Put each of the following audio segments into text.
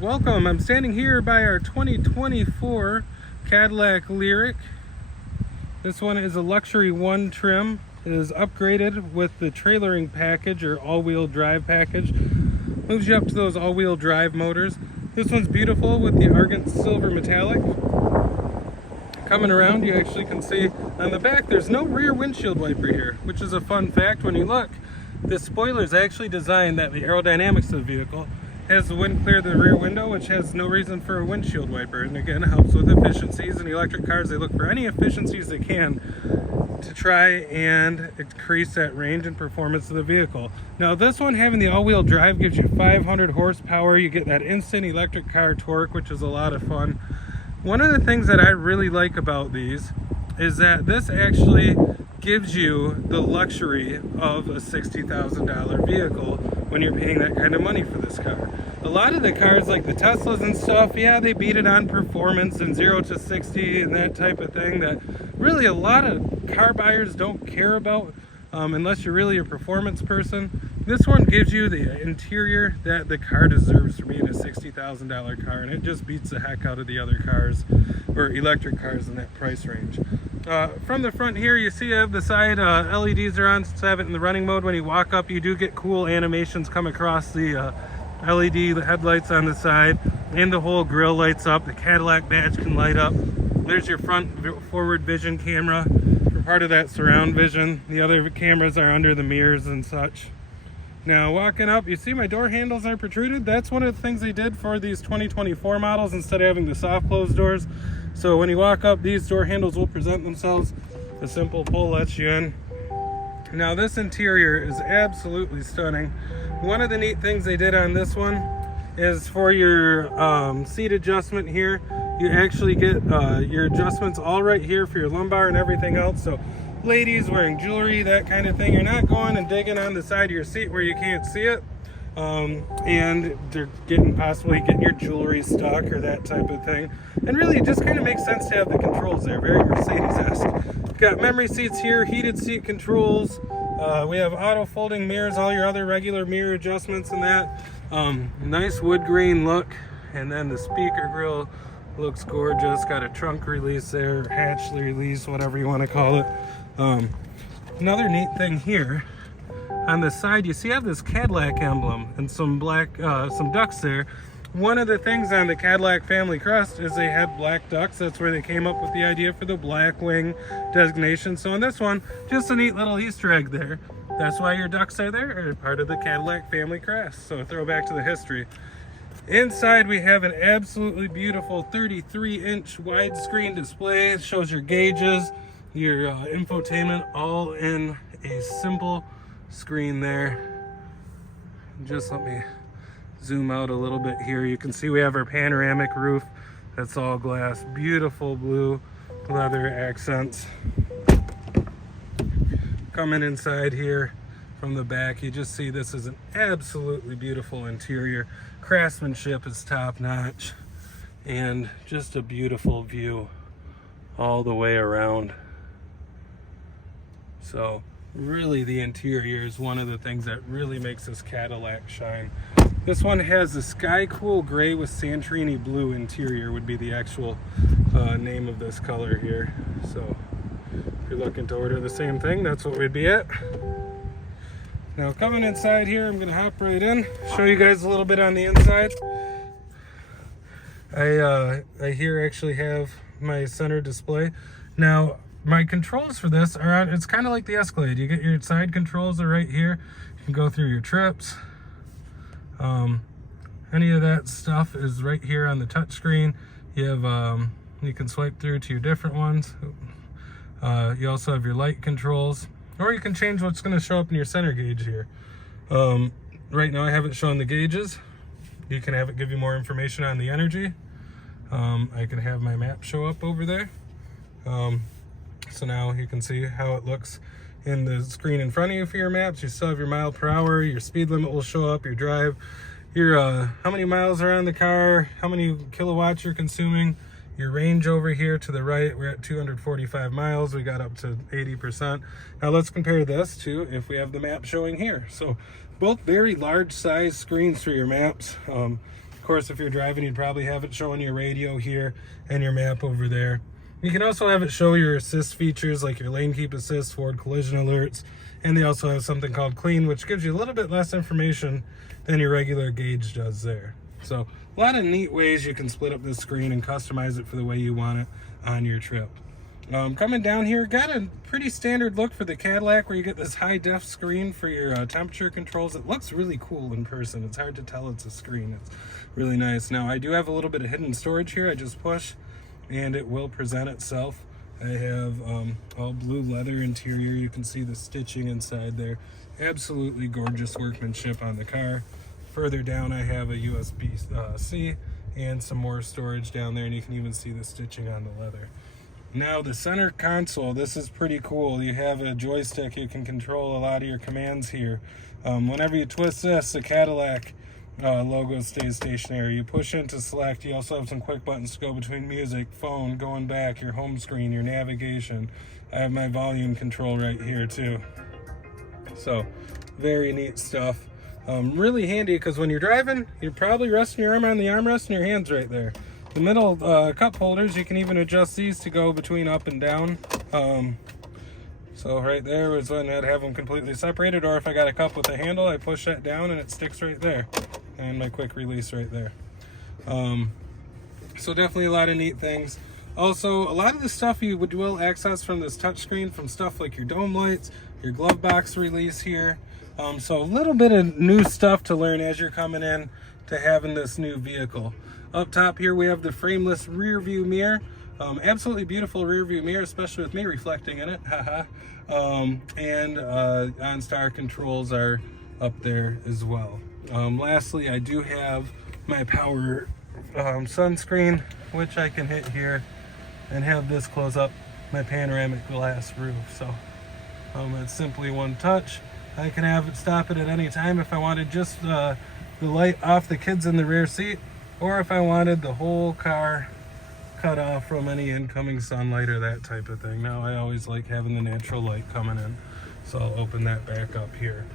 Welcome. I'm standing here by our 2024 Cadillac Lyriq. This one is a Luxury 1 trim. It is upgraded with the trailering package or all-wheel drive package. Moves you up to those all-wheel drive motors. This one's beautiful with the Argent Silver Metallic. Coming around, you actually can see on the back there's no rear windshield wiper here, which is a fun fact. When you look, this spoiler is actually designed that the aerodynamics of the vehicle has the wind clear the rear window, which has no reason for a windshield wiper, and again helps with efficiencies. In electric cars, they look for any efficiencies they can to try and increase that range and performance of the vehicle. Now this one, having the all-wheel drive, gives you 500 horsepower. You get that instant electric car torque, which is a lot of fun. One of the things that I really like about these is that this actually gives you the luxury of a $60,000 vehicle when you're paying that kind of money for this car. A lot of the cars like the Teslas and stuff, yeah, they beat it on performance and 0 to 60 and that type of thing that really a lot of car buyers don't care about unless you're really a performance person. This one gives you the interior that the car deserves for being a $60,000 car, and it just beats the heck out of the other cars or electric cars in that price range. From the front here, you see the side LEDs are on, so have it in the running mode. When you walk up, you do get cool animations come across the LED headlights on the side, and the whole grille lights up. The Cadillac badge can light up. There's your front forward vision camera for part of that surround vision. The other cameras are under the mirrors and such. Now walking up, you see my door handles are protruded. That's one of the things they did for these 2024 models instead of having the soft close doors. So when you walk up, these door handles will present themselves. A simple pull lets you in. Now this interior is absolutely stunning. One of the neat things they did on this one is for your seat adjustment here, you actually get your adjustments all right here for your lumbar and everything else. So ladies wearing jewelry, that kind of thing, you're not going and digging on the side of your seat where you can't see it. And they're possibly getting your jewelry stuck or that type of thing. And really it just kind of makes sense to have the controls there, very Mercedes-esque. Got memory seats here, heated seat controls. We have auto folding mirrors, all your other regular mirror adjustments and that. Nice wood grain look. And then the speaker grill looks gorgeous. Got a trunk release there, hatch release, whatever you want to call it. Another neat thing here, on the side, you see I have this Cadillac emblem and some black, some ducks there. One of the things on the Cadillac family crest is they had black ducks. That's where they came up with the idea for the black wing designation. So on this one, just a neat little Easter egg there. That's why your ducks are there, are part of the Cadillac family crest. So throw back to the history. Inside we have an absolutely beautiful 33-inch widescreen display. It shows your gauges, your infotainment, all in a simple screen there. Just let me zoom out a little bit here. You can see we have our panoramic roof. That's all glass. Beautiful blue leather accents. Coming inside here from the back, you just see this is an absolutely beautiful interior. Craftsmanship is top notch and just a beautiful view all the way around. So really the interior is one of the things that really makes this Cadillac shine. This one has the Sky Cool Grey with Santorini Blue interior would be the actual name of this color here. So if you're looking to order the same thing, that's what we'd be at. Now coming inside here, I'm gonna hop right in, show you guys a little bit on the inside. I here actually have my center display. Now my controls for this are on, it's kind of like the Escalade. You get your side controls are right here. You can go through your trips. Any of that stuff is right here on the touch screen. You have you can swipe through to your different ones. You also have your light controls, or you can change what's going to show up in your center gauge here. Right now I have it showing the gauges. You can have it give you more information on the energy. I can have my map show up over there. So now you can see how it looks in the screen in front of you for your maps. You still have your mile per hour, your speed limit will show up, your drive, your how many miles are on the car, how many kilowatts you're consuming, your range over here to the right. We're at 245 miles. We got up to 80%. Now let's compare this to if we have the map showing here. So both very large size screens for your maps. Of course, if you're driving, you'd probably have it showing your radio here and your map over there. You can also have it show your assist features like your lane keep assist, forward collision alerts, and they also have something called clean, which gives you a little bit less information than your regular gauge does there. So a lot of neat ways you can split up this screen and customize it for the way you want it on your trip. Coming down here, got a pretty standard look for the Cadillac where you get this high def screen for your temperature controls. It looks really cool in person. It's hard to tell it's a screen. It's really nice. Now I do have a little bit of hidden storage here. I just push and it will present itself. I have all blue leather interior. You can see the stitching inside there. Absolutely gorgeous workmanship on the car. Further down I have a USB-C and some more storage down there, and you can even see the stitching on the leather. Now the center console, this is pretty cool. You have a joystick, you can control a lot of your commands here. Whenever you twist this, the Cadillac logo stays stationary. You push in to select. You also have some quick buttons to go between music, phone, going back, your home screen, your navigation. I have my volume control right here too. So very neat stuff. Really handy because when you're driving, you're probably resting your arm on the armrest and your hands right there. The middle cup holders, you can even adjust these to go between up and down. So right there is when I'd have them completely separated, or if I got a cup with a handle, I push that down and it sticks right there. And my quick release right there. So definitely a lot of neat things. Also, a lot of the stuff you will access from this touchscreen, from stuff like your dome lights, your glove box release here. So a little bit of new stuff to learn as you're coming in to having this new vehicle. Up top here we have the frameless rear view mirror. Absolutely beautiful rear view mirror, especially with me reflecting in it. Haha. And OnStar controls are up there as well. Lastly, I do have my power sunscreen, which I can hit here and have this close up my panoramic glass roof. So it's simply one touch. I can have it stop it at any time if I wanted just the light off the kids in the rear seat, or if I wanted the whole car cut off from any incoming sunlight or that type of thing. Now I always like having the natural light coming in, so I'll open that back up here.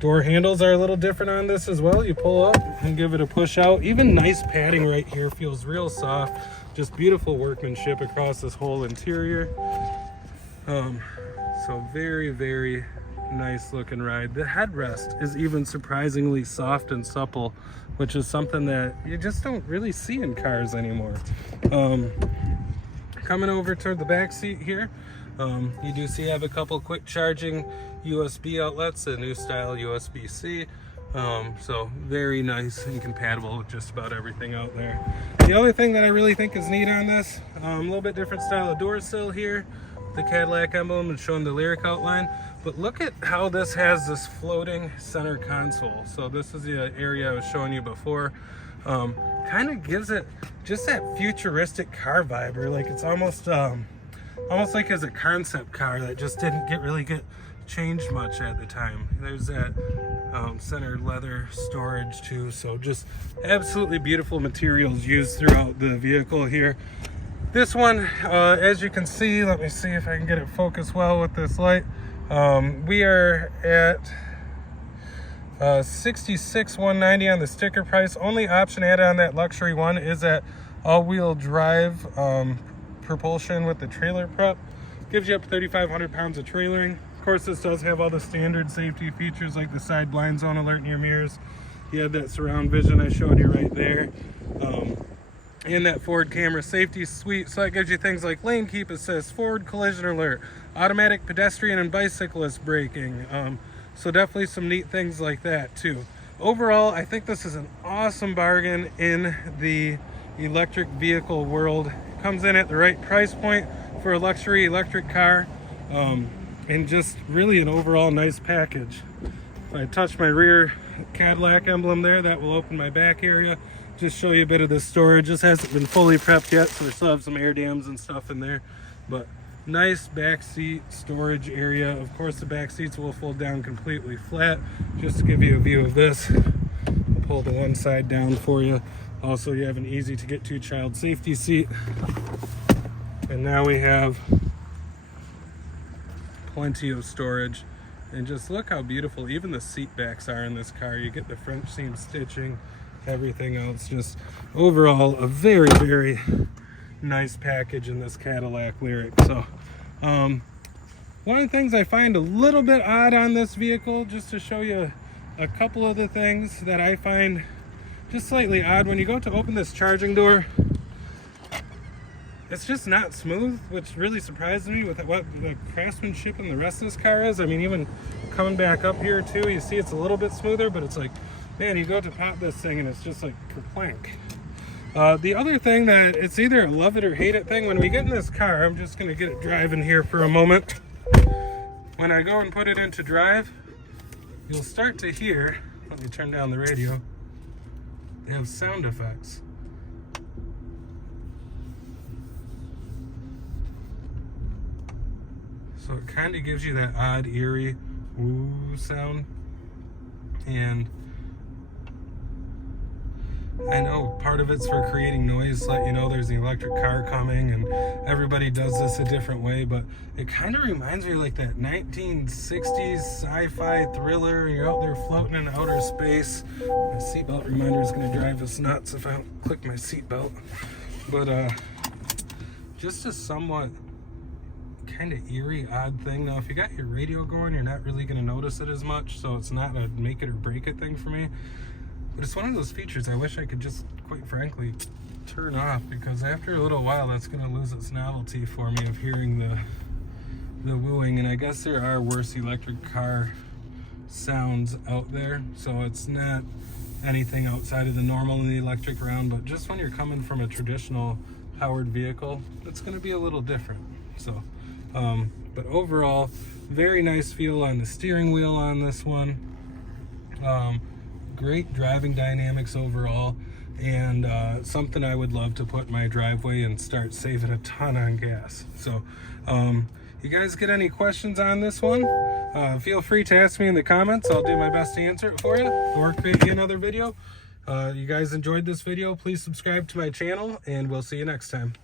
Door handles are a little different on this as well. You pull up and give it a push out. Even nice padding right here, feels real soft. Just beautiful workmanship across this whole interior. So very, very nice looking ride. The headrest is even surprisingly soft and supple, which is something that you just don't really see in cars anymore. Coming over toward the back seat here, you do see I have a couple quick charging USB outlets, a new style USB-C. So very nice and compatible with just about everything out there. The other thing that I really think is neat on this, a little bit different style of door sill here. The Cadillac emblem and showing the Lyriq outline, but look at how this has this floating center console. So this is the area I was showing you before. Kind of gives it just that futuristic car vibe, or like it's almost like as a concept car that just didn't really get changed much at the time. There's that center leather storage too, so just absolutely beautiful materials used throughout the vehicle here. This one, as you can see, let me see if I can get it focused well with this light. We are at $66,190 on the sticker price. Only option added on that luxury one is that all-wheel drive propulsion with the trailer prep. Gives you up to 3,500 pounds of trailering. Of course, this does have all the standard safety features like the side blind zone alert in your mirrors. You have that surround vision I showed you right there. And that forward camera safety suite, so that gives you things like lane keep assist, forward collision alert, automatic pedestrian and bicyclist braking. So definitely some neat things like that too. Overall, I think this is an awesome bargain in the electric vehicle world. It comes in at the right price point for a luxury electric car, and just really an overall nice package. If I touch my rear Cadillac emblem there, that will open my back area. Just show you a bit of the storage. This hasn't been fully prepped yet, so we still have some air dams and stuff in there, but nice back seat storage area. Of course, the back seats will fold down completely flat. Just to give you a view of this, I'll pull the one side down for you. Also, you have an easy to get to child safety seat, and now we have plenty of storage. And just look how beautiful even the seat backs are in this car. You get the French seam stitching everything else. Just overall a very, very nice package in this Cadillac Lyriq. So one of the things I find a little bit odd on this vehicle, just to show you a couple of the things that I find just slightly odd, when you go to open this charging door, it's just not smooth, which really surprised me with what the craftsmanship in the rest of this car is. I mean, even coming back up here too, you see it's a little bit smoother, but it's like, man, you go to pop this thing and it's just like kerplunk. The other thing that it's either a love it or hate it thing, when we get in this car, I'm just going to get it driving here for a moment. When I go and put it into drive, you'll start to hear, let me turn down the radio, they have sound effects. So it kind of gives you that odd, eerie woo sound. And I know part of it's for creating noise, let you know there's an electric car coming, and everybody does this a different way, but it kind of reminds me of like that 1960s sci-fi thriller, and you're out there floating in outer space. My seatbelt reminder is going to drive us nuts if I don't click my seatbelt. But just a somewhat kind of eerie, odd thing. Now, if you got your radio going, you're not really going to notice it as much, so it's not a make it or break it thing for me. But it's one of those features I wish I could just, quite frankly, turn off, because after a little while that's going to lose its novelty for me of hearing the wooing. And I guess there are worse electric car sounds out there, so it's not anything outside of the normal in the electric realm, but just when you're coming from a traditional powered vehicle, it's going to be a little different. So but overall, very nice feel on the steering wheel on this one. Great driving dynamics overall, and something I would love to put in my driveway and start saving a ton on gas. So you guys get any questions on this one, feel free to ask me in the comments. I'll do my best to answer it for you or create you another video. You guys enjoyed this video, please subscribe to my channel, and we'll see you next time.